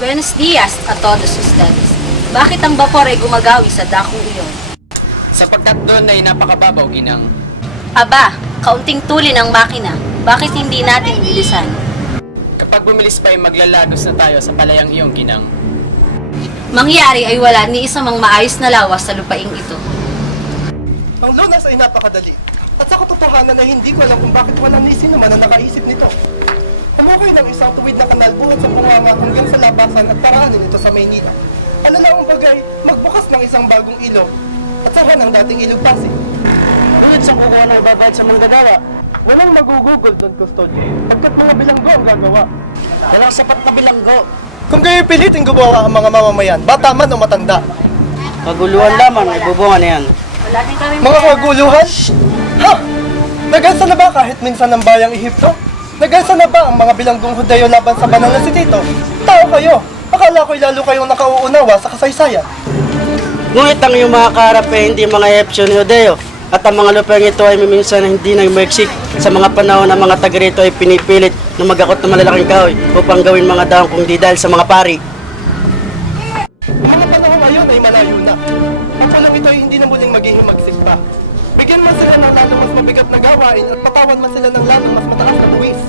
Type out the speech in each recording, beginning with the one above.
Buenos dias a todos ustedes. Bakit ang bapor ay gumagawi sa dakong iyon? Sapagkat doon ay napakababaw, ginang. Aba, kaunting tuli ng makina. Bakit hindi natin bilisan? Kapag bumilis pa ay maglalagos na tayo sa palayang iyong, ginang. Mangyari ay wala ni isa mang maayos na lawas sa lupaing ito. Ang lunas ay napakadali. At sa katotohanan ay hindi ko alam kung bakit walang ni sino man ang nakaisip nito. Umukay ng isang tuwid na kanal buhat sa bunganga hanggang sa labasan at paraanin ito sa Maynila. Ano lang ang bagay, magbukas ng isang bagong ilog at saka ng dating ilog Pasig. Ngunit sa kukuha na ibabayad sa mga gagawa, walang magugugol doon, Custodio, pagkat mga bilanggo ang gagawa. Walang sapat na bilanggo. Kung kayo pilitin gumawa ang mga mamamayan, bata man o matanda. Kaguluhan lamang, ay bubungan na yan. Wala din kami Mga kaguluhan? Ha! Nagansa na ba kahit minsan ng bayang Ehipto? Nagansa na ba ang mga bilanggong Hudayo laban sa banal na si Tito? Tao kayo! Akala ko'y lalo kayong nakauunawa sa kasaysayan. Ngunit ang iyong mga kaharap ay hindi mga Epsyo ni Odeo. At ang mga lupang ito ay minsan hindi nagmeksik. Sa mga panahon ng mga taga rito ay pinipilit na magakot ng malalaking kahoy upang gawin mga daong kung di dahil sa mga pari. Ang mga panahon ngayon ay malayo na. Ang pulang ito ay hindi na muling maghihimagsik pa. Bigyan man sila ng lalo mas mabigat na gawain at patawan man sila ng lalo mas mataas na buwis.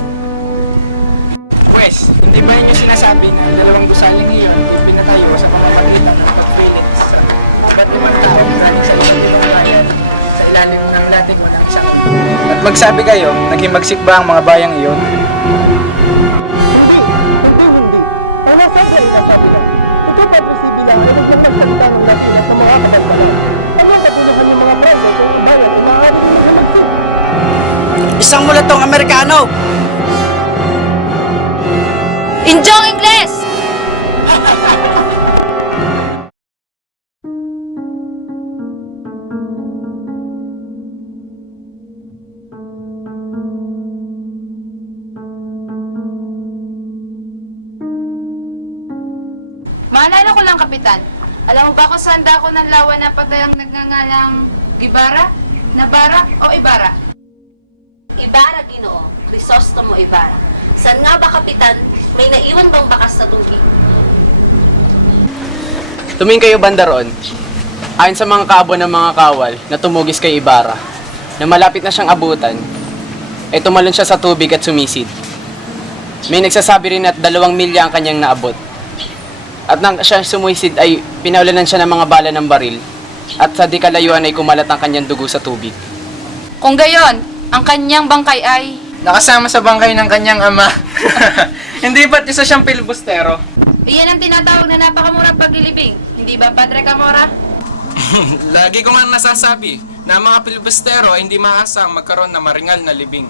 Pwes, hindi ba inyo sinasabi na dalawang gusaling iyon ay pinatayo sa pamamagitan ng pagpilit sa ba't limang tao galing sa isang ibang bayan sa ilalim ng dating walang isang. At magsabi kayo, naghimagsik ba ang mga bayang iyon? Hindi. Ang nasa akin ay nasabi lang. Ikaw, Padre Sibila, ay nagpapagsalita ng Latina sa mga kabantalan. Ano katuluhan yung mga prendo kung yung bayan ay maaaring magsik? Isang mulatong Amerikano! Injong Ingles! Maalala ko lang, Kapitan. Alam mo ba kung saan dako ng lawa na patayang nagngangalang Gibara, Nabara o Ibarra? Ibarra, Ginoo. Crisostomo Ibarra. Saan nga ba, Kapitan? May naiwan bang bakas sa tubig? Tumingin kayo banda roon. Ayon sa mga kaabo ng mga kawal na tumugis kay Ibarra, na malapit na siyang abutan, ay tumalon siya sa tubig at sumisid. May nagsasabi rin at 2 milya ang kanyang naabot. At nang siya sumisid ay pinaulanan siya ng mga bala ng baril at sa di kalayuan ay kumalat ang kanyang dugo sa tubig. Kung gayon, ang kanyang bangkay ay... Nakasama sa bangkay ng kanyang ama. Hindi ba't isa siyang pilibustero? Iyan ang tinatawag na napakamurang paglilibing. Hindi ba, Padre Camora? Lagi ko nga nasasabi na ang mga pilibustero ay hindi maasang magkaroon ng maringal na libing.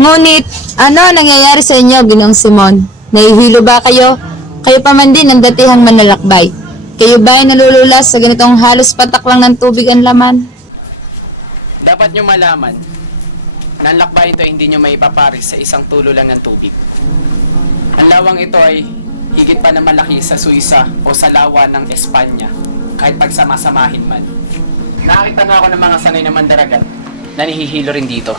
Ngunit, ano ang nangyayari sa inyo, Ginoong Simon? Nahihilo ba kayo? Kayo pa man din ang datihang manlalakbay. Kayo ba ay nalululas sa ganitong halos patak lang ng tubig ang laman? Dapat nyo malaman na ang lakbay ito ay hindi nyo maipaparis sa isang tulo lang ng tubig. Ang lawang ito ay higit pa na malaki sa Suiza o sa lawa ng Espanya, kahit pagsamasamahin man. Nakakita na ako ng mga sanay na mandaragat na nahihilo rin dito.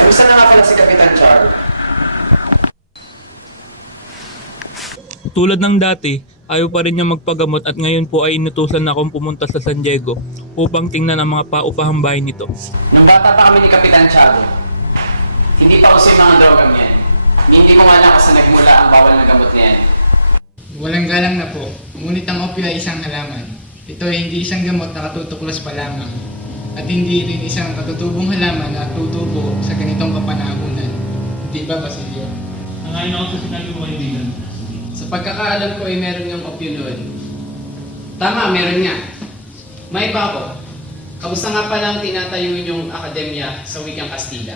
Kamusta na nga pala si Kapitan Charles? Tulad ng dati, ayaw pa rin niya magpagamot at ngayon po ay inutusan na akong pumunta sa San Diego upang tingnan ang mga paupahang bahay nito. Nung bata pa kami ni Kapitan Charles, hindi pa uso yung mga drogang yan. Hindi ko nga alam kung saan nagmula ang bawal na gamot na yan. Walang galang na po, ngunit ang opio ay isang halaman. Ito ay hindi isang gamot na katutuklas pa lamang. At hindi rin isang katutubong halaman na tutubo sa ganitong kapanahunan. Di ba, Basilio? Nangayon ako sa sinabi mo, kaibigan. Sa pagkakaalam ko ay meron yung opio noon. Tama, meron nga. May iba ako. Kamusta nga pala ang tinatayo yung akademya sa wikang Kastila?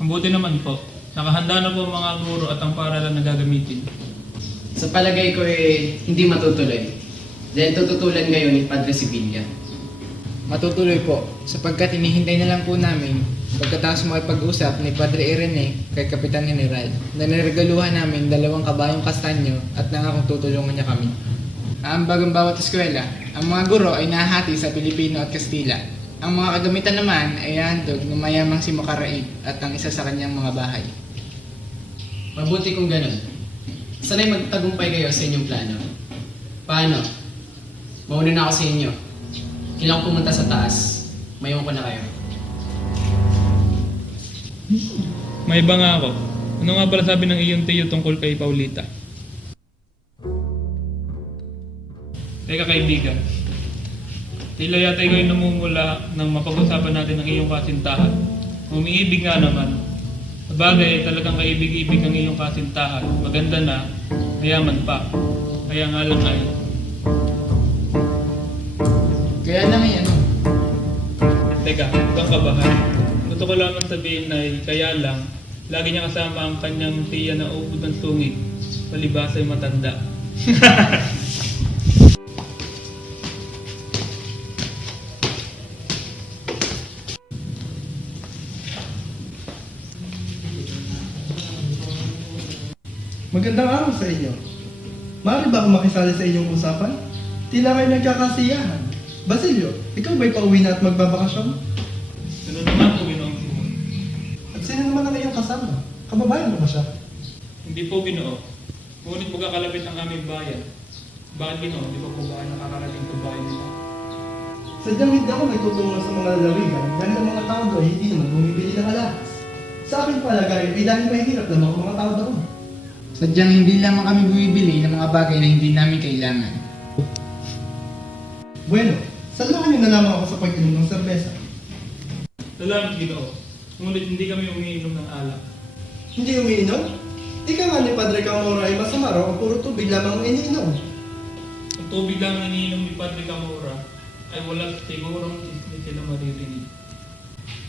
Mabuti naman po. Nakahanda na po ang mga guro at ang paralan na gagamitin. Sa palagay ko hindi matutuloy. Dahil tututulan ngayon ni Padre Sibilia. Matutuloy po, sapagkat hinihintay na lang po namin pagkatapos makipag-usap ni Padre Irene kay Kapitan General na niregaluhan namin 2 kabayong kastanyo at nangakong tutulungan niya kami. Ang bagang bawat eskwela, ang mga guro ay nahati sa Pilipino at Kastila. Ang mga kagamitan naman ay handog ng mayamang si Makaraig at ang isa sa kanyang mga bahay. Mabuti kung ganun. Sana'y magtagumpay kayo sa inyong plano. Paano? Mauna na ako sa inyo. Kailangan pumunta sa taas. Mayon ko na kayo. May iba nga ako. Ano nga pala sabi ng iyong tiyo tungkol kay Paulita? Teka kaibigan, tila yata ikaw namumula nang mapag-usapan natin ang iyong kasintahan. Umiibig nga naman. Sabagay, talagang kaibig-ibig ang iyong kasintahan. Maganda na, mayaman pa. Kaya nga lang ay... Kaya lang Teka, huwag kang kabahan. Gusto ko lamang sabihin na kaya lang, lagi niya kasama ang kanyang tiya na ubod ng sungig. Palibasa ay matanda. Magandang araw sa inyo. Maaari ba akong makisali sa inyong usapan? Tila kayo nagkakasiyahan. Basilio, ikaw ba'y pauwi na at magbabakasyon? Ano naman po, Ginoong Simon? At sino naman ang iyong kasama? Kababayan mo ba siya? Hindi po, Ginoo. Ngunit magkakalapit ang aming bayan. Bakit, Ginoo? Di ba po ba kayo nakakarating sa bayan nila? Sadyang hindi ako nagtutungo sa mga lalawigan dahil ang mga tao doon hindi naman bumibili ng alahas. Sa aking palagay ay dahil mahirap lamang ang mga tao doon. sadyang hindi lamang kami bumibili ng mga bagay na hindi namin kailangan. Bueno, salamat niyo na lamang ako sa pag-inom ng serbesa. Salamat, Ginoo. Ngunit hindi kami umiinom ng alak. Hindi umiinom? Ika nga ni Padre Camora ay masama raw ang puro tubig lamang ang iniinom. Ang tubig lang ang iniinom ni Padre Camora ay wala sigurong hindi sila maririnig.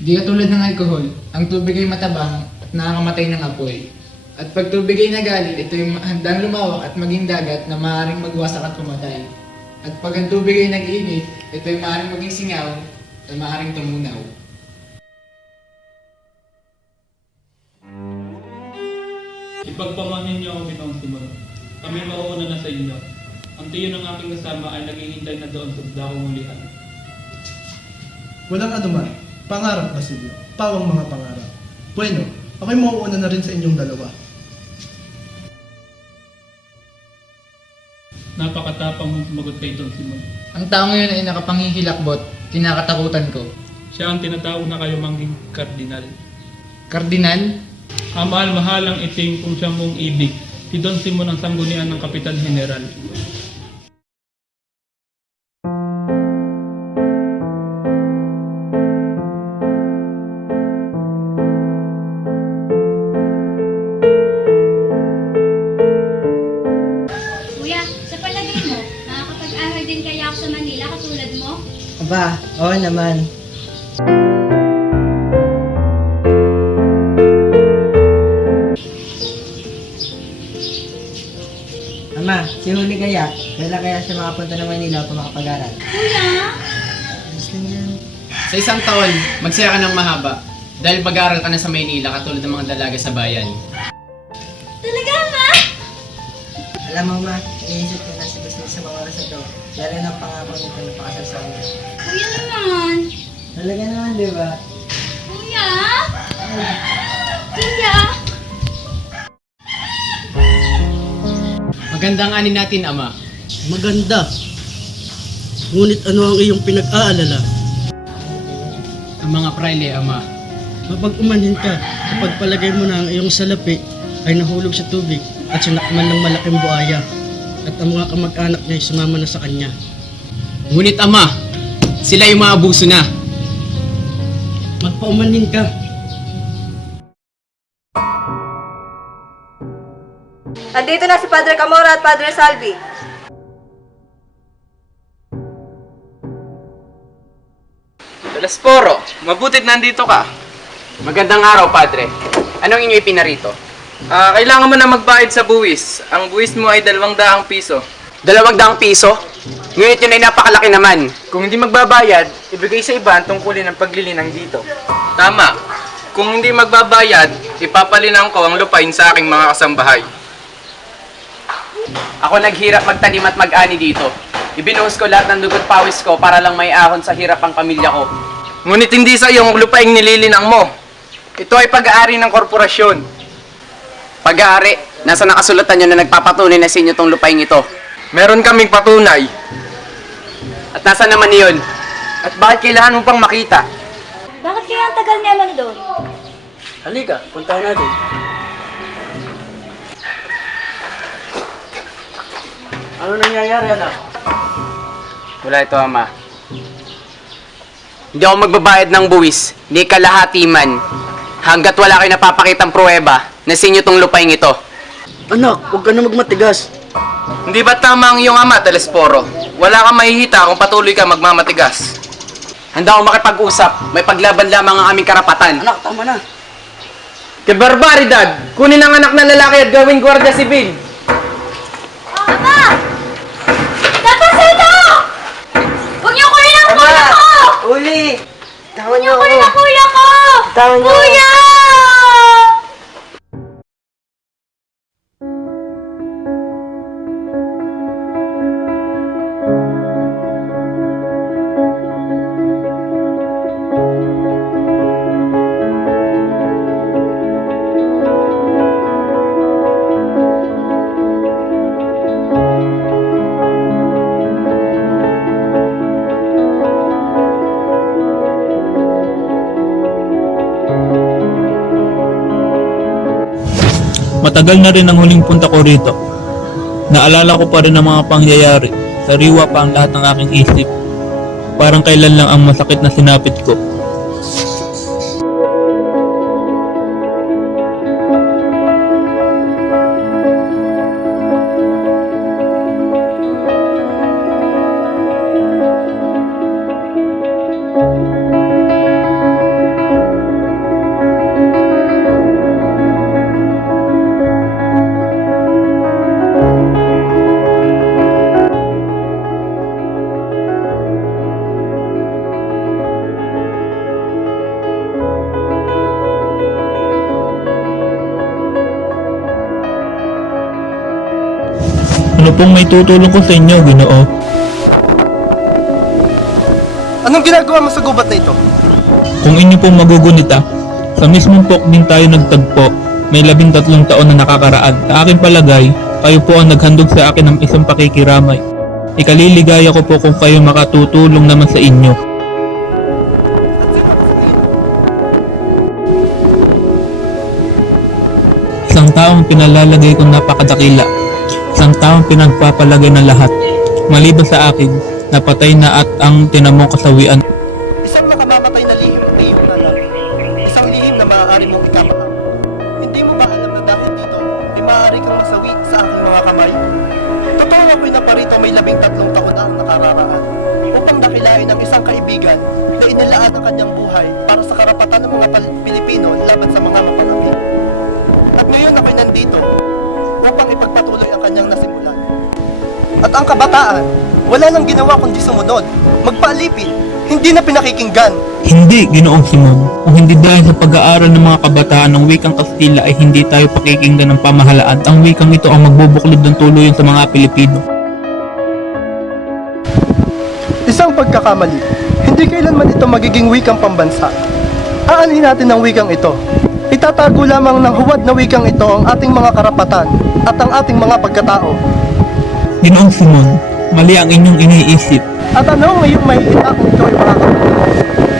Di katulad ng alkohol, ang tubig ay matabang at nakakamatay ng apoy. At pag tubig ay nagalit, ito ay handang lumawak at maging dagat na maaaring magwasak at pumatay. At pag ang tubig ay nag-init, ito ay maaaring maging singaw at maaaring tumunaw. Ipagpamanin niyo ako bitang Simon. Kami mauuna na sa inyo. Ang tiyo ng aking kasama ay naghihintay na doon sa dakong ulihan. Walang anuman. Pangarap, Basilio. Pawang mga pangarap. Bueno, ako'y mauuna na rin sa inyong dalawa. Napakatapang mong sumagot kay Don Simon. Ang tao ngayon ay nakapanghihilakbot, kinakatakutan ko. Siya ang tinatawag na kayo mangging kardinal. Kardinal? Ang mahal-mahalang itim kung siya mong ibig. Si Don Simon ang sanggunian ng Kapitan General. Kuya, sa palagay mo, nakakapag-aral din kaya ako sa Manila katulad mo? Aba, oo naman. Ama, si Huli kaya, kailan kaya siya makapunta ng Manila upang makapag-aral? Kuya! Gusto niya. Sa isang taon, magsaya ka ng mahaba. Dahil mag-aaral ka na sa Maynila katulad ng mga dalaga sa bayan. Talaga, ma? Alam mo ma, iniisip ko na si Basil sa mga oras na to. Lalo ng pangako nito na pakasal sa kanya. Kuya naman! Talaga naman, di ba? Kuya! Kuya! Magandang anin natin, Ama. Maganda. Ngunit ano ang iyong pinag-aalala? Ang mga praile, Ama. Kapag umanhin ka, kapag palagay mo na ang iyong salapi ay nahulog sa tubig at sinakman ng malaking buhaya at ang mga kamag-anak niya ay sumama na sa kanya. Ngunit, Ama, sila yung maabuso na. Magpaumanhin ka. Andito na si Padre Camora at Padre Salvi. Dalasporo, mabutit nandito ka. Magandang araw, Padre. Anong inyo ipinarito? Kailangan mo na magbayad sa buwis. Ang buwis mo ay 200 piso. 200 piso? Ngunit yun ay napakalaki naman. Kung hindi magbabayad, ibigay sa iba ang tungkulin ng paglilinang dito. Tama. Kung hindi magbabayad, ipapalinang ko ang lupain sa aking mga kasambahay. Ako naghirap magtanim at mag-ani dito. Ibinuhos ko lahat ng dugot pawis ko para lang may ahon sa hirap ang pamilya ko. Ngunit hindi sa iyong lupaing nililinang mo. Ito ay pag-aari ng korporasyon. Pag-aari, nasa nakasulatan nyo na nagpapatunay na sa inyo tong lupaing ito. Meron kaming patunay. At nasa naman iyon? At bakit kailangan mo pang makita? Bakit kaya ang tagal niya lang doon? Halika, puntahan natin. Ano nangyayari, anak? Wala ito, Ama. Hindi ako magbabayad ng buwis, ni kalahati man. Hanggat wala kayo napapakitang pruweba na sa inyo tong lupaing ito. Anak, huwag ka na magmatigas. Hindi ba tama ang iyong ama, Telesporo? Wala kang mahihita kung patuloy ka magmamatigas. Handa akong makipag-usap, may paglaban lamang ang aming karapatan. Anak, tama na. Kebarbaridad! Kunin ang anak na lalaki at gawing gwardiya sibil! Ama! Dapat ito! Huwag niyo kunin ang kuya ko! Uli! Huwag niyo kunin ang kuya ko! Tama niyo. Kuya! Matagal na rin ang huling punta ko rito. Naalala ko pa rin ang mga pangyayari. Sariwa pa ang lahat ng aking isip. Parang kailan lang ang masakit na sinapit ko. Ano pong may tutulong ko sa inyo, Ginoo? Anong ginagawa mo sa gubat na ito? Kung inyo pong magugunita, sa mismong pok din tayo nagtagpo. May 13 taon na nakakaraan. Sa aking palagay, kayo po ang naghandog sa akin ng isang pakikiramay. Ikaliligaya ko po kung kayo makatutulong naman sa inyo. Isang taong pinalalagay kong napakadakila. Isang taong pinagpapalagay ng lahat. Maliban sa akin, napatay na at ang tinamong kasawian. Isang nakamamatay na lihim ang iyong nanap. Isang lihim na maaari mong ikapaham. Hindi mo ba alam na dahil dito, ay maaari kang masawi sa aking mga kamay? Totoo ako'y naparito may 13 taon na ang nakararaan upang dakilain ang isang kaibigan na inilaan ang kanyang buhay para sa karapatan ng mga Pilipino laban sa mga mapalapi. At ngayon ako'y nandito upang ipagpatuloy ang kanyang nasimulan. At ang kabataan, wala nang ginawa kundi sumunod, magpaalipin, hindi na pinakikinggan. Hindi, Ginoong Simon. Kung hindi dahil sa pag-aaral ng mga kabataan ng wikang Kastila ay hindi tayo pakikinggan ng pamahalaan. Ang wikang ito ang magbubuklod ng tuluyan sa mga Pilipino. Isang pagkakamali, hindi kailanman ito magiging wikang pambansa. Aanin natin ang wikang ito. Itatago lamang ng huwad na wikang ito ang ating mga karapatan at ang ating mga pagkatao. Ginoong Simon, mali ang inyong iniisip. At ano ang iyong mahihita kung ikaw ay makakapagod?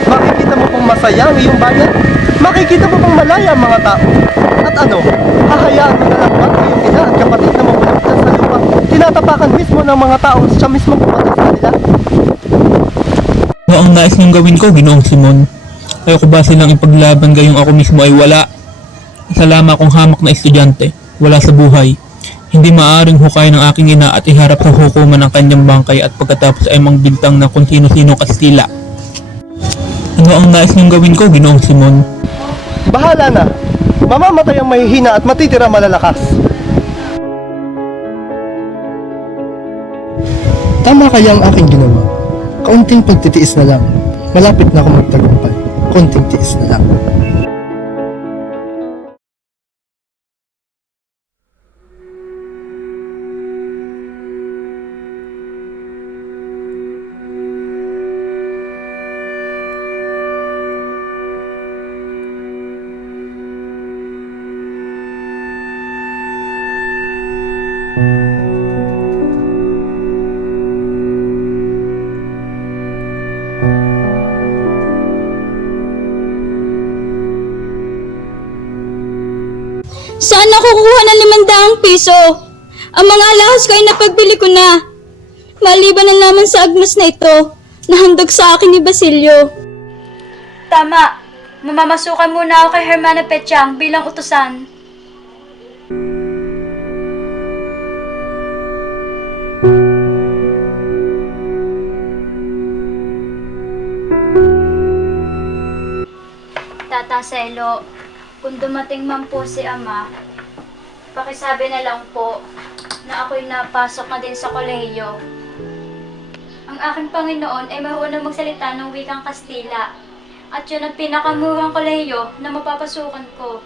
Makikita mo pong masaya ang iyong bayan? Makikita mo pong malaya ang mga tao? At ano, hahayaan mo na lang ba ang iyong ina at kapatid na mabulagtan sa lupa? Tinatapakan mismo ng mga tao siya mismo pumatay sa kanila? Ano ang nais niyong gawin ko, Ginoong Simon? Ayaw ko ba silang ipaglaban gayong ako mismo ay wala? Isa lamang akong hamak na estudyante, wala sa buhay. Hindi maaaring hukay ng aking ina at iharap sa hukuman ng kanyang bangkay at pagkatapos ay mangbintang ng kung sino-sino Kastila. Ano ang nais niyong gawin ko, Ginoong Simon? Bahala na. Mamamatay ang mahihina at matitira malalakas. Tama kaya ang aking ginawa. Kaunting pagtitiis na lang. Malapit na ako magtagumpay. Kaunting tiis na lang. Saan ako kukuha ng 500 piso? Ang mga alahas ko ay napagbili ko na. Maliban na lamang sa agnos na ito, nahandog sa akin ni Basilio. Tama. Mamamasukan muna ako kay Hermana Petchang bilang utusan. Tata Selo, kung dumating man po si Ama, pakisabi na lang po na ako'y napasok na din sa kolehiyo. Ang aking Panginoon ay marunong magsalita ng wikang Kastila at yun ang pinakamurang kolehiyo na mapapasukan ko.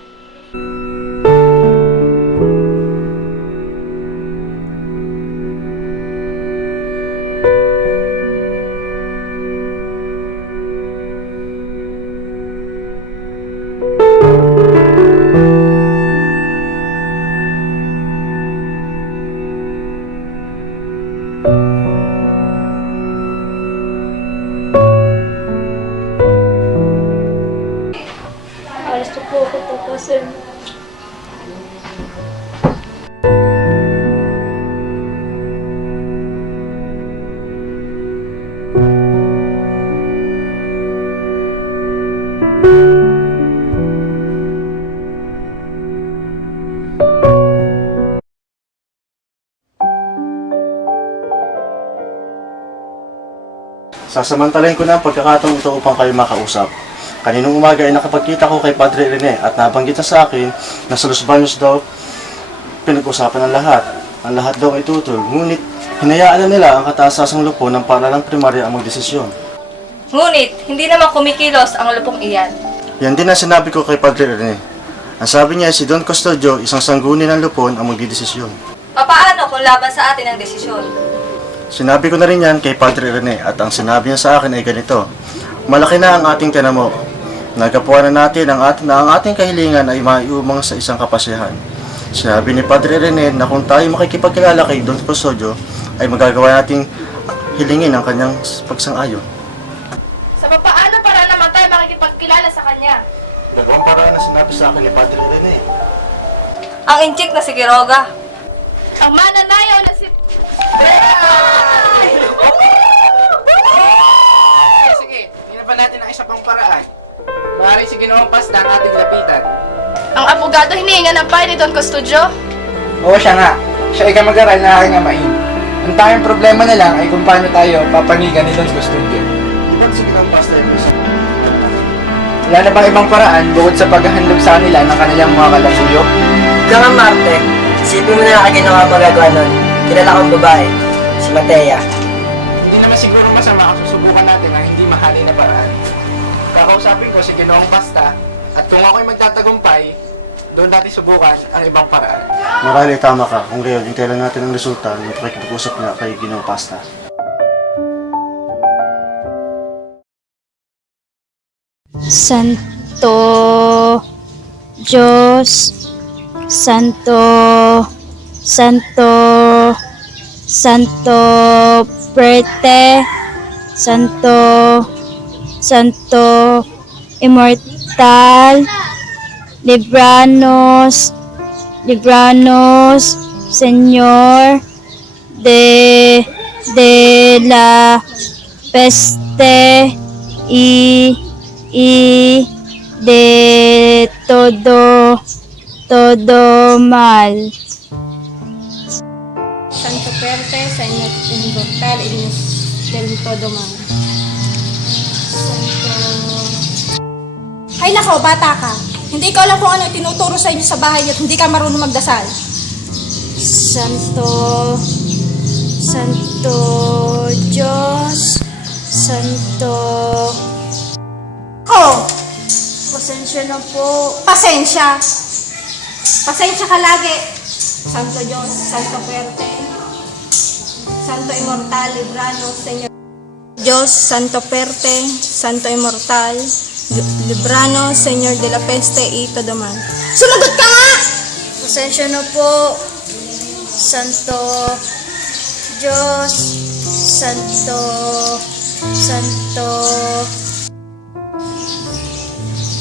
Alas po ako tapasin. Sasamantalahin ko na ang pagkakataon ito upang kayo makausap. Kaninong umaga ay nakapagkita ko kay Padre Rene at nabanggit na sa akin na sa Los Baños daw pinag-usapan ng lahat. Ang lahat daw ay tutol, ngunit hinayaan na nila ang kataas-asang lupo ng paaralang primarya ang magdesisyon. Ngunit, hindi naman kumikilos ang lupong iyan. Yan din ang sinabi ko kay Padre Rene. Ang sabi niya si Don Custodio, isang sangguni ng lupon ang magdidesisyon. Papaano kung laban sa atin ang desisyon? Sinabi ko na rin yan kay Padre Rene at ang sinabi niya sa akin ay ganito. Malaki na ang ating tinamo. Nagapuan na natin ang ating kahilingan ay maiumang sa isang kapasyahan. Sinabi ni Padre Rene na kung tayo makikipagkilala kay Don Custodio ay magagawa nating hilingin ang kanyang pagsang-ayon. Sa papaano para naman tayo makikipagkilala sa kanya? Dalawang paraan na sinabi sa akin ni Padre Rene. Ang inchik na si Quiroga. Ang mananayaw na si... Sige, hindi pa natin ang isa pang paraan. Maaari si Ginoong Pasta ang ating lapitan. Ang abogado hinihinga ng payo ni Don Custodio? Oo, siya nga. Siya ay kamag-aral na aking amain. Ang tayong problema na lang ay kung paano tayo papanigan ni Don Custodio. Iba't sige ng pasta yung isa. Wala na bang ibang paraan bukod sa paghahandog sa kanila ng kanilang mga kalasuyo? Ikaw nga, Marte. Isipin mo na ginawa magagawa nun. Kilala kong babae, si Matea. Hindi naman siguro masama kung susubukan natin ang hindi mahali na paraan. Kakausapin ko si Ginoong Pasta at kung ako'y magtatagumpay, doon natin subukan ang ibang paraan. Marali, tama ka. Kung gayon, hintayin lang natin ang resulta ng pakikipag-usap niya kay Ginoong Pasta. Santo Diyos, Santo, Santo, Santo Prete, Santo, Santo Immortal, Libranos, Libranos, Señor de la peste y de todo mal. Santo Perte, Señor Immortal, del todo mal. Santo... Ay nako, bata ka. Hindi ko alam kung ano tinuturo sa inyo sa bahay niyo at hindi ka marunong magdasal. Santo, Santo Diyos, Santo... Oh! Pasensya na po. Pasensya. Pasensya ka lagi. Santo Diyos, Santo Fuerte, Santo Immortal, Libranos, Señor. Diyos, Santo Fuerte, Santo Immortal, Libranos, Señor de la Peste y todo mal. Sumagot ka nga! Pasensya na po. Santo Diyos, Santo, Santo...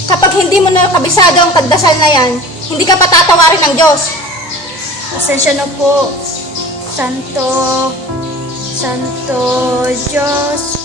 Kapag hindi mo na kabisado ang pagdasal na yan, hindi ka patatawarin ng Diyos. Pasensya na po. Santo, Santo Diyos.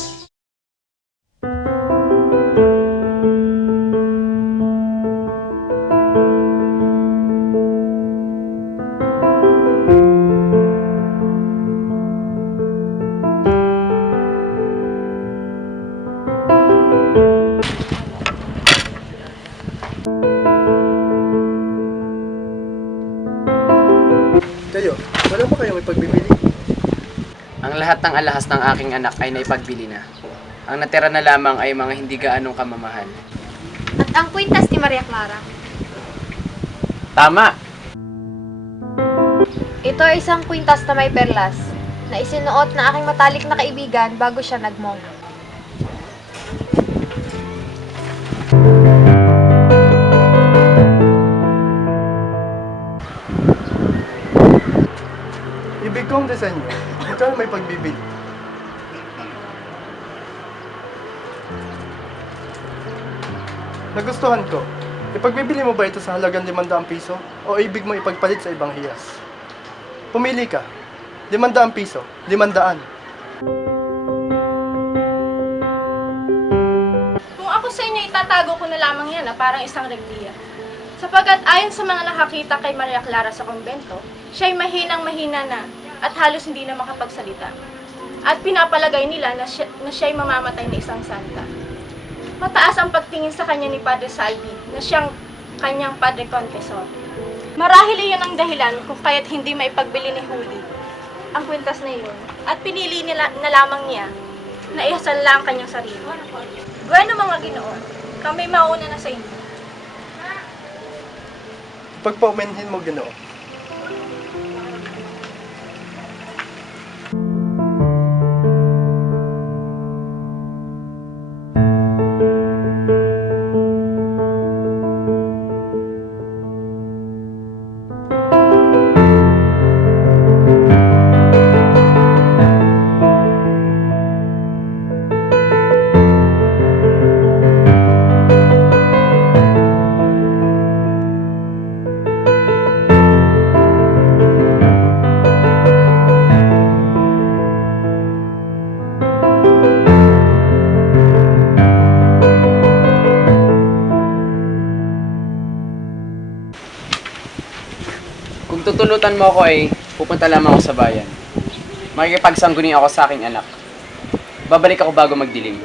Kayo, wala ba kayong ipagbibili? Ang lahat ng alahas ng aking anak ay naipagbili na. Ang natira na lamang ay mga hindi gaanong kamamahal. At ang kwintas ni Maria Clara. Tama! Ito ay isang kwintas na may perlas na isinuot na aking matalik na kaibigan bago siya nagmong. Ibig kong disenyo, ikaw may pagbibili. Nagustuhan ko. Ipagbibili mo ba ito sa halagang 500 piso o ibig mo ipagpalit sa ibang hiyas? Pumili ka. 500 piso, 500. Kung ako sa inyo, itatago ko na lamang yan na parang isang regliya. Sapagkat ayon sa mga nakakita kay Maria Clara sa kumbento, siya'y mahinang-mahina na at halos hindi na makapagsalita. At pinapalagay nila na siya'y mamamatay na isang santa. Mataas ang pagtingin sa kanya ni Padre Salvi na siyang kanyang Padre Confessor. Marahil iyon ang dahilan kung kaya't hindi maipagbili ni Huli ang kwintas na iyon at pinili nila na lamang niya na ihasal lang ang kanyang sarili. Bueno mga Ginoo, kami mauna na sa inyo. Pagpaumenhin mo, Ginoo. Kung tutulutan mo ako ay pupunta lamang ako sa bayan. Makikipagsangguni ako sa aking anak. Babalik ako bago magdilim.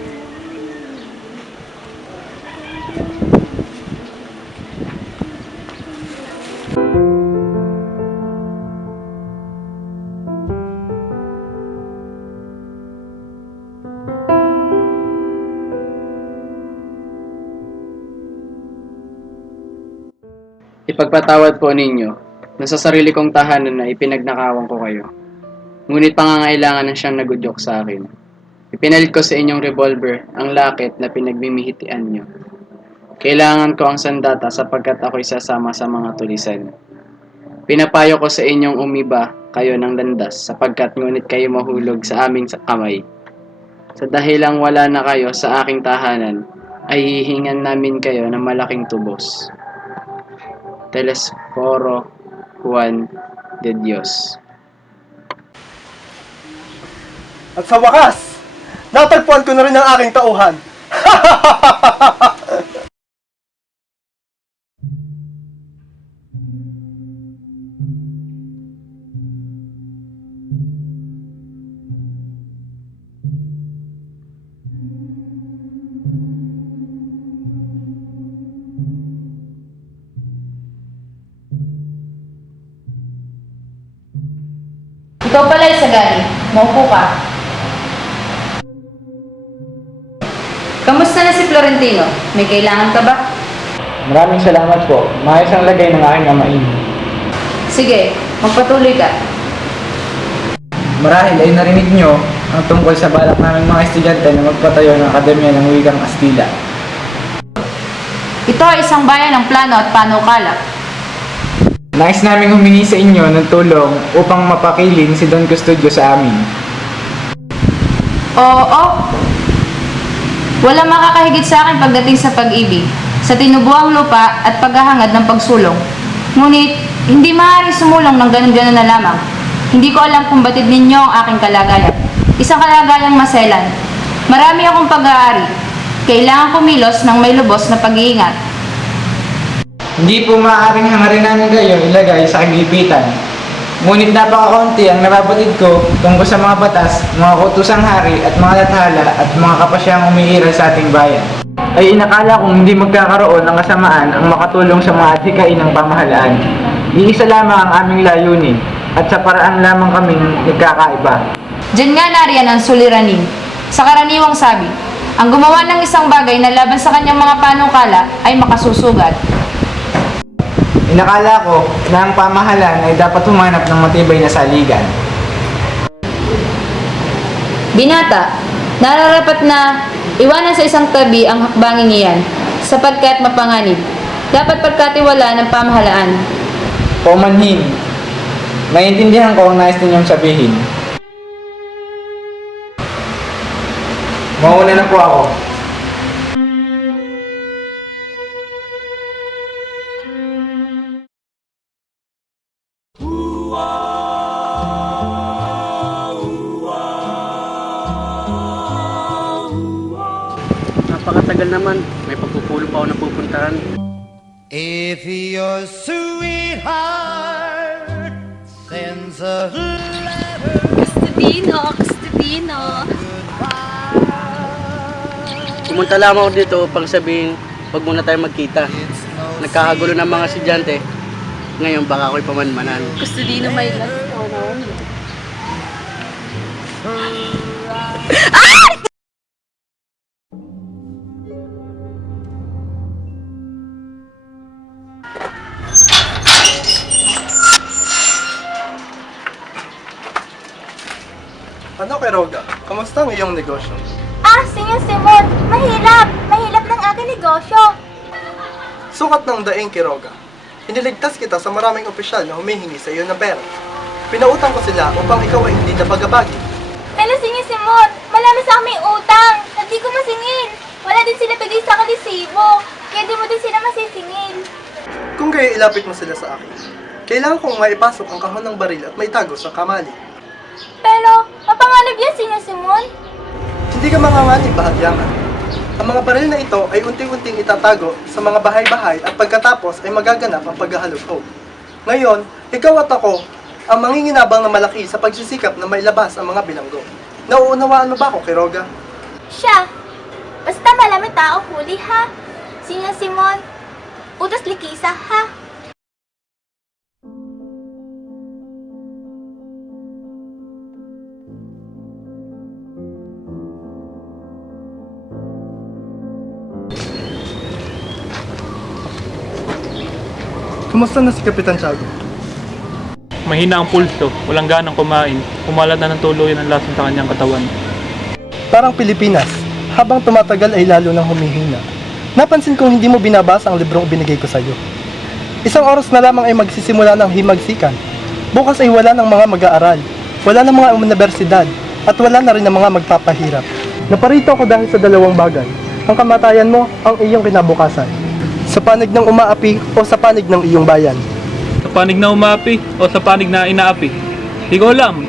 Ipagpatawad po ninyo na sa sarili kong tahanan na ipinagnakawan ko kayo. Ngunit pangangailangan na siyang nagudyok sa akin. Ipinalit ko sa inyong revolver ang lakit na pinagmimihitian nyo. Kailangan ko ang sandata sapagkat ako'y sasama sa mga tulisan. Pinapayo ko sa inyong umiba kayo ng landas sapagkat ngunit kayo mahulog sa aming kamay. Sa dahilang wala na kayo sa aking tahanan, ay hihingan namin kayo ng malaking tubos. Telesforo Juan de Dios. At sa wakas, natagpuan ko na rin ang aking tauhan. Ikaw pala Isagani. Maupo ka. Kamusta na si Florentino? May kailangan ka ba? Maraming salamat po. Maayos ang lagay ng aking amain. Sige, magpatuloy ka. Marahil ay narinig nyo ang tungkol sa balak naming mga estudyante na magpatayo ng Akademya ng Wikang Kastila. Ito ay isang bayan ng plano at panukala. Nais naming humingi sa inyo ng tulong upang mapakilin si Don Custodio sa amin. Oo. Walang makakahigit sa akin pagdating sa pag-ibig, sa tinubuang lupa at paghahangad ng pagsulong. Ngunit, hindi maaaring sumulong ng ganun-ganun na lamang. Hindi ko alam kung batid ninyo ang aking kalagayan. Isang kalagayang maselan. Marami akong pag-aari. Kailangan kumilos ng may lubos na pag-iingat. Hindi po maaaring hangarin namin kayo ilagay sa kagipitan. Ngunit napakakunti ang nababatid ko tungkol sa mga batas, mga kutusang hari at mga lathala at mga kapasyang umiiral sa ating bayan. Ay inakala kong hindi magkakaroon ng kasamaan ang makatulong sa mga adhikain ng pamahalaan. Iisa lamang ang aming layunin at sa paraan lamang kaming nagkakaiba. Diyan nga nariyan ang suliranin. Sa karaniwang sabi, ang gumawa ng isang bagay na laban sa kanyang mga panukala ay makasusugat. Inakala ko na ang pamahalaan ay dapat humanap ng matibay na saligan. Binata, nararapat na iwanan sa isang tabi ang hakbangin iyan, sapagkat mapanganib. Dapat pagkatiwala ng pamahalaan. Paumanhin, naiintindihan ko ang nais ninyong sabihin. Mauna na po ako. Napakatagal naman. May pagpupulong pa ako na pupuntahan. If your sweetheart sends a Custodino, Custodino. Pumunta lamang ako dito upang sabihin, huwag muna tayo magkita. Nagkakagulo ng mga estudyante. Ngayon baka ako'y pamanmanan. Custodino, my love. Ano kay Roga? Kamusta ang iyong negosyo? Senyor Simon, mahirap! Mahirap ng aking negosyo. Sukat ng daing kay Roga. Iniligtas kita sa maraming opisyal na humihingi sa iyo ng pera. Pinautang ko sila upang ikaw ay hindi napagabagi. Pero Senyor Simon, malami sa aming utang. Hindi ko masingil. Wala din sila bigay sa kalisibo. Kaya di mo din sila masisingil. Kung kayo ilapit mo sila sa akin, kailangan kong maipasok ang kahon ng baril at maitago sa kamali. Pero, mapanganib yan, Senyor Simon. Hindi ka manganganib, bahagyaman. Ang mga baril na ito ay unti-unting itatago sa mga bahay-bahay at pagkatapos ay magaganap ang paghahalugog. Ngayon, ikaw at ako ang manginginabang na malaki sa pagsisikap na mailabas ang mga bilanggo. Nauunawaan mo ba ako, Quiroga? Siya. Basta malami tao huli, ha? Senyor Simon, utos likisa, ha? Kumusta na si Kapitan Tiago? Mahina ang pulso, walang ganang kumain, kumalat na ng tuluyan ang lason sa kanyang katawan. Parang Pilipinas, habang tumatagal ay lalo nang humihina. Napansin kong hindi mo binabasa ang librong binigay ko sa iyo. Isang oras na lamang ay magsisimula ng himagsikan. Bukas ay wala ng mga mag-aaral, wala ng mga universidad, at wala na rin ng mga magpapahirap. Naparito ako dahil sa dalawang bagay. Ang kamatayan mo, ang iyong kinabukasan. Sa panig ng umaapi o sa panig ng iyong bayan. Sa panig na umaapi o sa panig na inaapi? Di ko alam.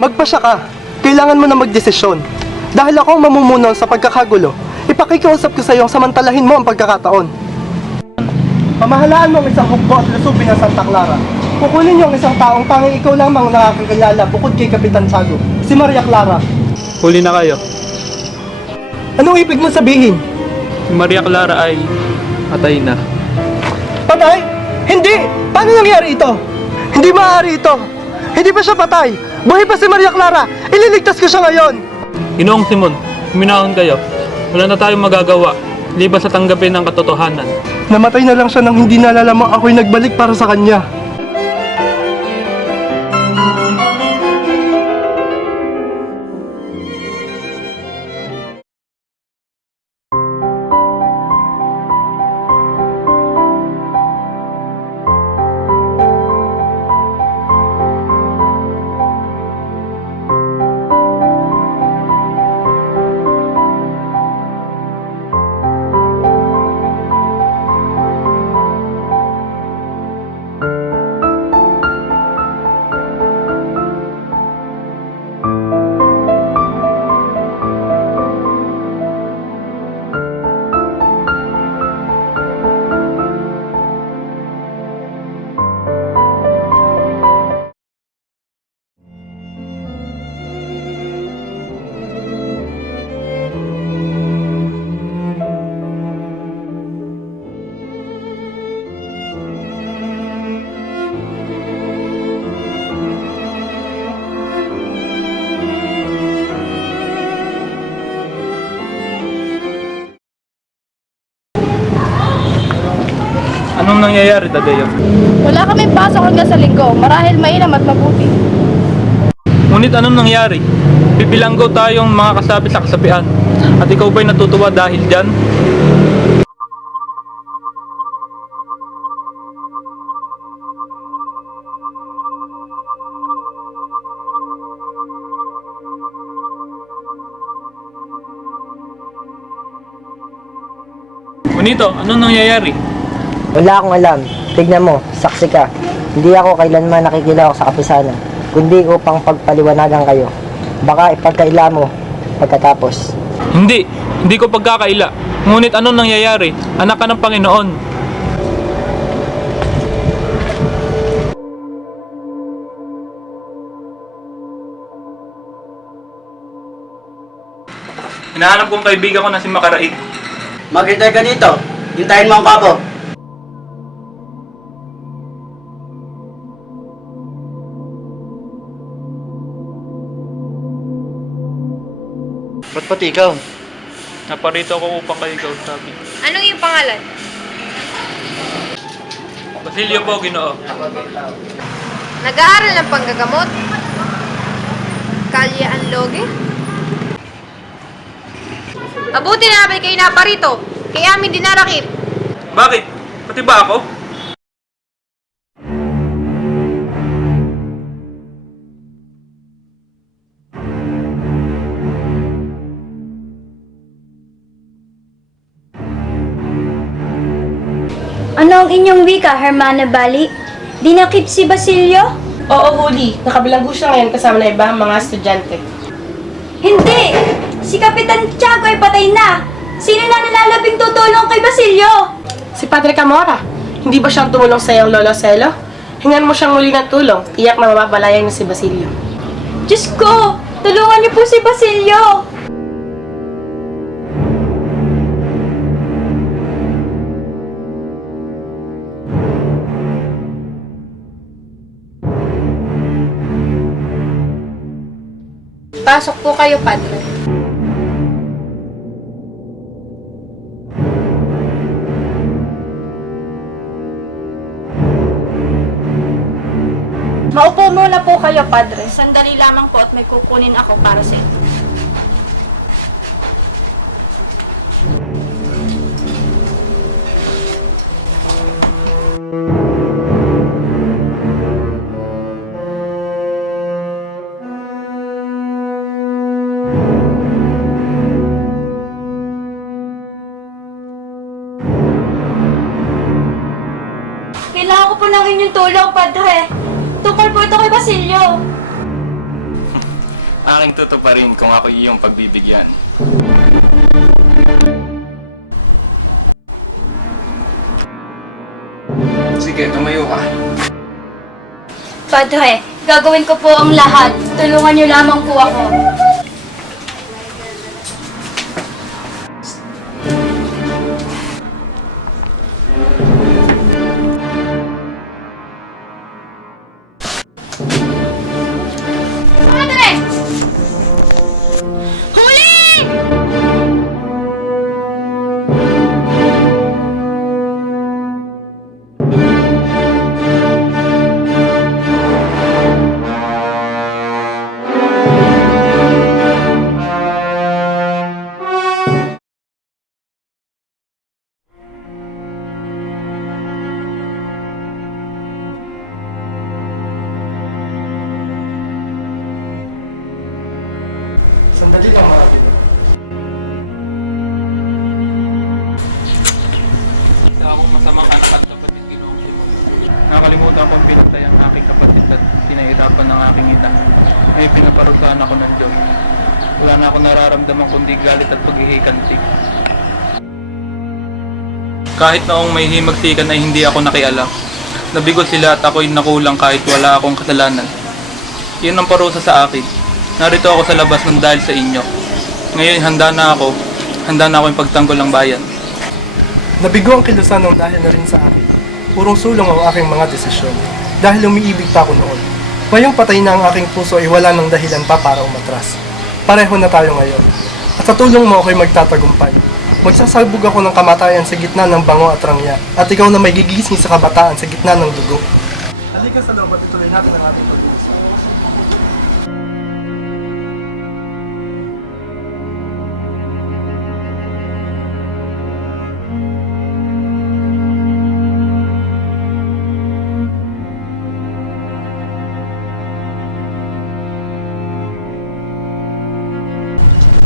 Magpasya ka. Kailangan mo na magdesisyon. Dahil ako ang mamumuno sa pagkakagulo, ipakikiusap ko sa iyo samantalahin mo ang pagkakataon. Pamahalaan mo ang isang hukbo at lusubin ng Santa Clara. Kukunin niyo ang isang taong tanging ikaw lamang nakakakilala bukod kay Kapitan Tiago, si Maria Clara. Huli na kayo. Anong ibig mo sabihin? Si Maria Clara ay patay na. Patay? Hindi! Paano nangyari ito? Hindi maaari ito! Hindi pa siya patay! Buhay pa si Maria Clara! Ililigtas ko siya ngayon! Ginoong Simon, huminahon kayo. Wala na tayong magagawa, liban sa tanggapin ng katotohanan. Namatay na lang siya nang hindi nalalamang ako'y nagbalik para sa kanya. Anong nangyayari, Tadeo? Wala kaming pasok hanggang sa linggo, marahil mainam at mabuti. Ngunit anong nangyari? Bibilanggo tayong mga kasapi sa kasapian. At ikaw ba'y natutuwa dahil dyan? Bonito, anong nangyayari? Wala akong alam. Tignan mo, saksi ka. Hindi ako kailanman nakikilahok sa kapisanan, kundi upang pagpaliwanagan kayo. Baka ipagkaila mo pagkatapos. Hindi ko pagkakaila. Ngunit anong nangyayari? Anak ka ng Panginoon. Hinahanap kong kaibigan ko na si Makaraig. Maghintay ka dito. Hintayin mo ang kabo. Ba't pati ikaw? Naparito ako upang kayo kausapin. Anong iyong pangalan? Basilio po, Ginoo. Nag-aaral ng panggagamot? Kalye ang loge? Mabuti namin kayo naparito, kaya amin dinarakip. Bakit? Pati ba ako? Ano ang inyong wika, Hermana Bali? Dinakip si Basilio? Oo, Huli. Nakabilanggo siya ngayon kasama na iba mga estudyante. Hindi! Si Kapitan Tiago ay patay na! Sino na nalalabing tutulong kay Basilio? Si Padre Camora. Hindi ba siyang tumulong sa iyong lolo Celo? Hingan mo siyang muli ng tulong. Tiyak na mababalayan na si Basilio. Diyos ko! Tulungan niyo po si Basilio! Pasok po kayo, Padre. Maupo muna po kayo, Padre. Sandali lamang po at may kukunin ako para sa inyo. Kailangan ko po ng inyong tulong, Padre. Tungkol po ito kay Basilio. Aking tutuparin kung ako iyong pagbibigyan. Sige, tumayo ka. Padre, gagawin ko po ang lahat. Tulungan niyo lamang po ako. Sandali lang mga Ginoo. Isa akong masamang anak at kapatid Ginoong Simon. Nakalimutan kong pinatay ang aking kapatid at pinahirapan ng aking ina. Ay pinaparusahan ako ng Diyos. Wala na akong nararamdaman kundi galit at paghihikantig. Kahit noong may himagsikan ay hindi ako nakialam. Nabigot sila at ako'y nakulang kahit wala akong kasalanan. Yun ang parusa sa akin. Narito ako sa labas ng dahil sa inyo. Ngayon handa na ako yung pagtanggol ng bayan. Nabigo ang kilusan ng dahil na rin sa akin. Purong sulong ang aking mga desisyon. Dahil umiibig pa ako noon. Ngayong patay na ang aking puso ay wala ng dahilan pa para umatras. Pareho na tayo ngayon. At sa tulong mo ako'y magtatagumpay. Magsasabog ako ng kamatayan sa gitna ng bango at rangya. At ikaw na may gigising sa kabataan sa gitna ng dugo. Halika sa loob at ituloy natin ang ating pag-uusap.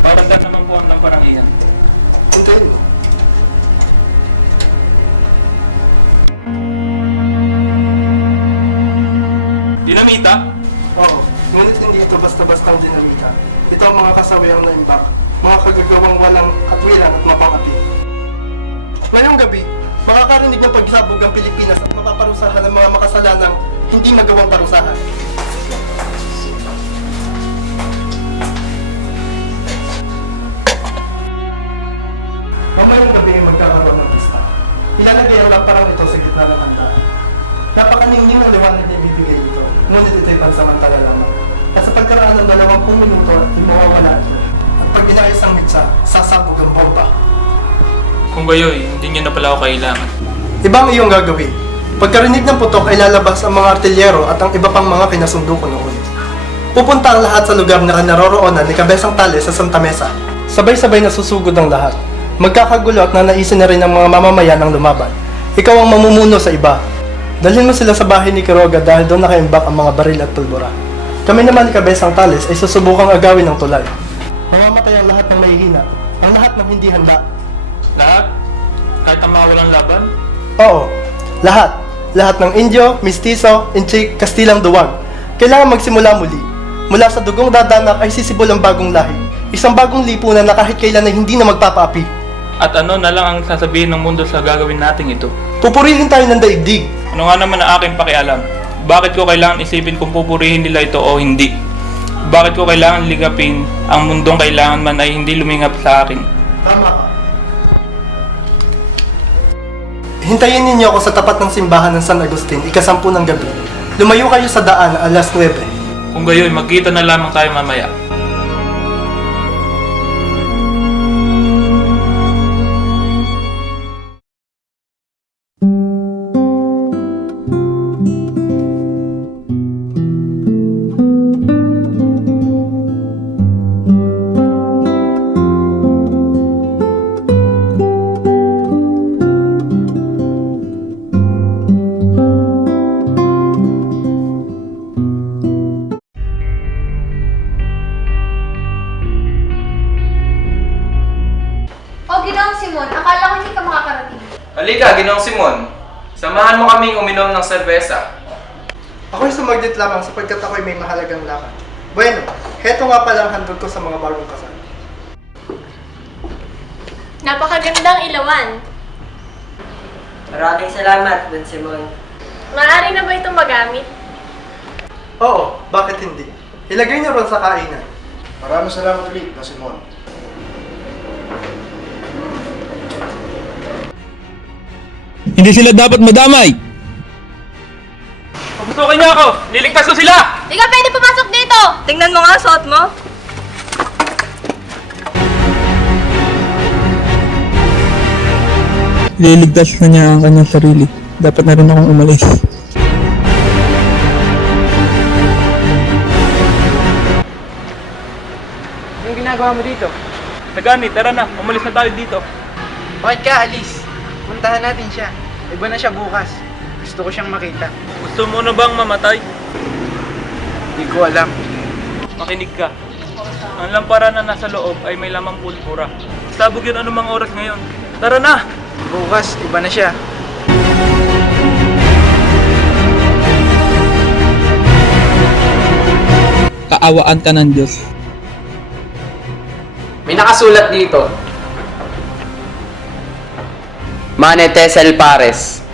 Parang gan naman po ang tamparang iyan. Hintayin mo. Dinamita? Oo, ngunit hindi ito basta-bastang dinamita. Ito ang mga kasawayang naimbak, mga kagagawang walang katwiran at mapangapi. Ngayong gabi, makakarinig ng pagsabog ang Pilipinas at mapaparusahan ng mga makasalanang hindi magawang parusahan. Mamayang gabi ay magkakaroon ng pista. Ilalagay ang lamparang ito sa gitna ng handaan. Napakaningning ng liwanag na ibibigay ito, ngunit ito'y pansamantala lamang. At sa pagkaraan ng 20 minuto at mawawala ito. At pag inayos ang mitsa, sasabog ang bomba. Kung gayoy, hindi niyo na pala ako kailangan. Ibang iyong gagawin. Pagkarinig ng putok ay lalabas ang mga artilyero at ang iba pang mga kinasundo ko noon. Pupunta ang lahat sa lugar na naroroonan ni Kabesang Tales sa Santa Mesa. Sabay-sabay na susugod ang lahat. Magkakagulo at nanaisin na rin ang mga mamamayan ng lumaban. Ikaw ang mamumuno sa iba. Dalhin mo sila sa bahay ni Quiroga dahil doon nakaimbak ang mga baril at pulbura. Kami naman ni Kabesang Tales ay susubukang agawin ng tulay. Mamamatay ang lahat ng mahihina, ang lahat ng hindi handa. Lahat? Kahit ang mga walang laban? Oo, lahat. Lahat ng Indio, Mistizo, Inchik, Kastilang Duwag. Kailangan magsimula muli. Mula sa dugong dadanak ay sisibol ang bagong lahi. Isang bagong lipunan na kahit kailan ay hindi na magpapaapi. At ano na lang ang sasabihin ng mundo sa gagawin natin ito? Pupurihin tayo ng daigdig. Ano nga naman ang aking pakialam? Bakit ko kailangan isipin kung pupurihin nila ito o hindi? Bakit ko kailangan ligapin ang mundong kailangan man ay hindi lumingap sa akin? Tama ka. Hintayin ninyo ako sa tapat ng simbahan ng San Agustin, ika-10 ng gabi. Lumayo kayo sa daan alas 9. Kung gayoy, magkita na lamang tayo mamaya. O, Ginoong Simon, akala ko hindi ka makakarating. Halika, Ginoong Simon. Samahan mo kaming uminom ng serbesa. Ako'y sumaglit lamang sapagkat ako'y may mahalagang lakad. Bueno, heto nga pala ang handog ko sa mga bagong kasal. Napakagandang ilawan. Maraming salamat, Don Simon. Maaari na ba itong magamit? Oo, bakit hindi? Ilagay niyo ron sa kainan. Maraming salamat ulit, Don Simon. Hindi sila dapat madamay! Pagputukin niyo ako! Liligtas ko sila! Di ka pwede pumasok dito! Tingnan mo nga, suot mo. Liligtas na niya ang kanyang sarili. Dapat na rin akong umalis. Anong ginagawa mo dito? Nagani, tara na. Umalis na tayo dito. Bakit ka alis? Puntahan natin siya. Iba na siya bukas. Gusto ko siyang makita. Gusto mo na bang mamatay? Hindi ko alam. Makinig ka. Ang Ang lampara na nasa loob ay may lamang pulbura. Sabog yun anumang oras ngayon. Tara na! Bukas, iba na siya. Kaawaan ka ng Diyos. May nakasulat dito. Mane Tesel Pares,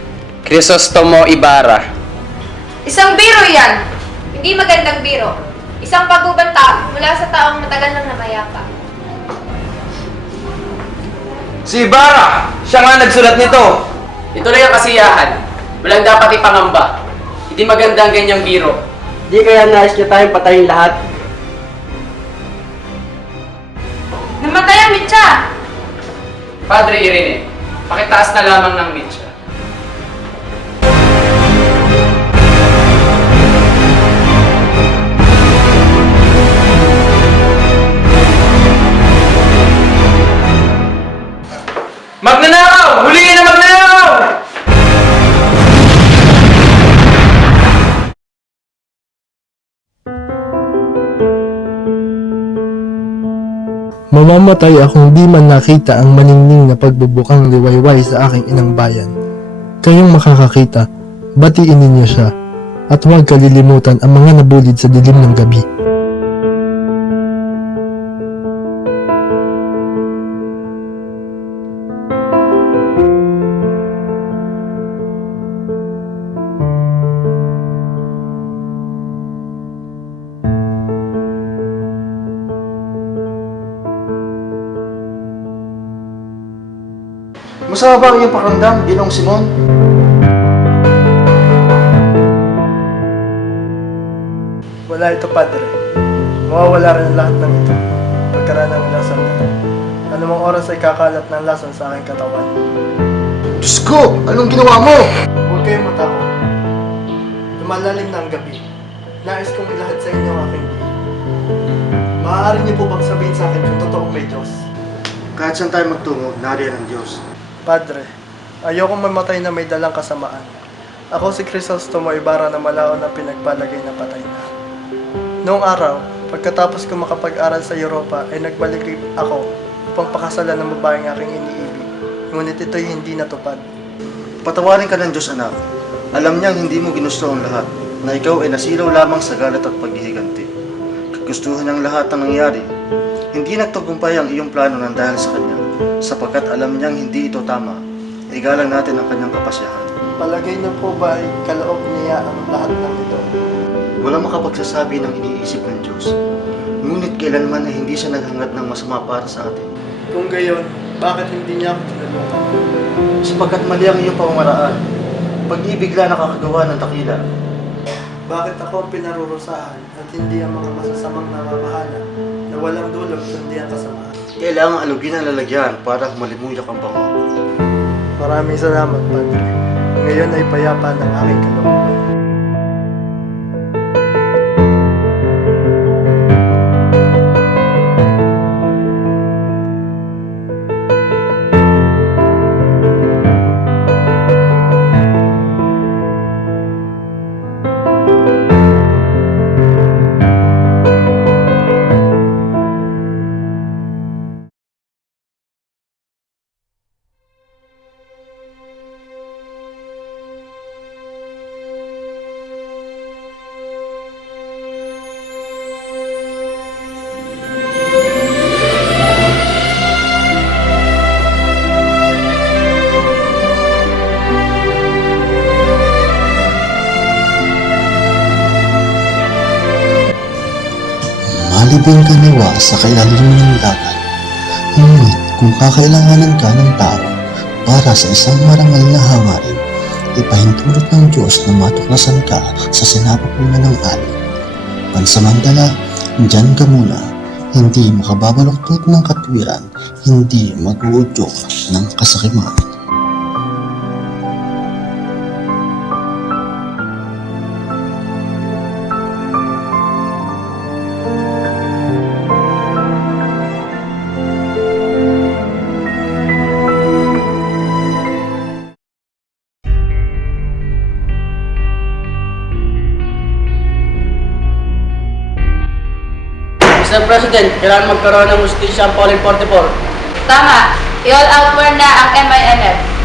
Crisostomo Ibarra. Isang biro yan! Hindi magandang biro. Isang pagbubanta mula sa taong matagal nang namayapa. Si Ibarra! Siya nga nagsulat nito! Ito lang ang kasiyahan. Walang dapat ipangamba. Hindi maganda ang ganyang biro. Di kaya nais niyo tayong patayin lahat? Namatay ang mitya! Padre Irene, pakitaas na lamang ng mitya. Magnanakaw! Huliin na magnanakaw! Mamamatay akong di man nakita ang maningning na pagbubukang liwayway sa aking inang bayan. Kayong makakakita, batiin ninyo siya, at huwag kalilimutan ang mga nabulid sa dilim ng gabi. Masama ba ang iyong pakiramdam, Ginoong Simon? Wala ito, Padre. Mawawala rin ang lahat ng ito. Pagkaraan ng lason nito. Anumang oras ay kakalat ng lason sa aking katawan. Diyos ko! Anong ginawa mo? Huwag kayong matakot. Lumalalim na ang gabi. Nais kong ilahad sa inyo ang aking buhay. Maaari niyo po bang sabihin sa akin kung totoong may Diyos? Kahit saan tayo magtungo, nariyan ang Diyos. Padre, ayokong mamatay na may dalang kasamaan. Ako si Crisostomo Ibarra na malaon na pinagpalagay na patay na. Noong araw, pagkatapos ko makapag-aral sa Europa ay nagbalik ako upang pakasalan ng babaeng aking iniibig. Ngunit ito'y hindi natupad. Patawarin ka ng Diyos, anak. Alam niyang hindi mo ginusto ang lahat, na ikaw ay nasilaw lamang sa galit at paghihiganti. Kagustuhan niyang lahat ng nangyari. Hindi nagtagumpay ang iyong plano ng dahil sa kanya, sapagkat alam niyang hindi ito tama. Igalang natin ang kanyang kapasyahan. Palagay niyo po ba ay kaloob niya ang lahat ng ito? Walang makapagsasabi ng iniisip ng Diyos. Ngunit kailanman ay hindi siya naghangad ng masama para sa atin. Kung gayon, bakit hindi niya ako tinulungan? Sapagkat mali ang iyong pamamaraan. Pag-ibig lang nakakagawa ng takila. Bakit ako ang pinarurusahan at hindi ang mga masasamang namamahala na walang dulog kundi ang kasamaan? Kailangan alugin ang lalagyan para malimuyak ang bango. Maraming salamat, Padre. Ngayon ay payapa ng aking kalooban. Malibing ka nawa sa kailaliman ng dagat. Ngunit kung kakailanganan ka ng tao para sa isang marangal na hangarin, ipahintulot ng Diyos na matuklasan ka sa sinapupunan ng alon. Pansamantala, dyan ka muna, hindi makababaluktot ng katwiran, hindi mag-uudyok ng kasakiman. Mr. President, kailangan magkaroon ng justisya ang Pauline 44. Tama, i-all out war na ang MINF.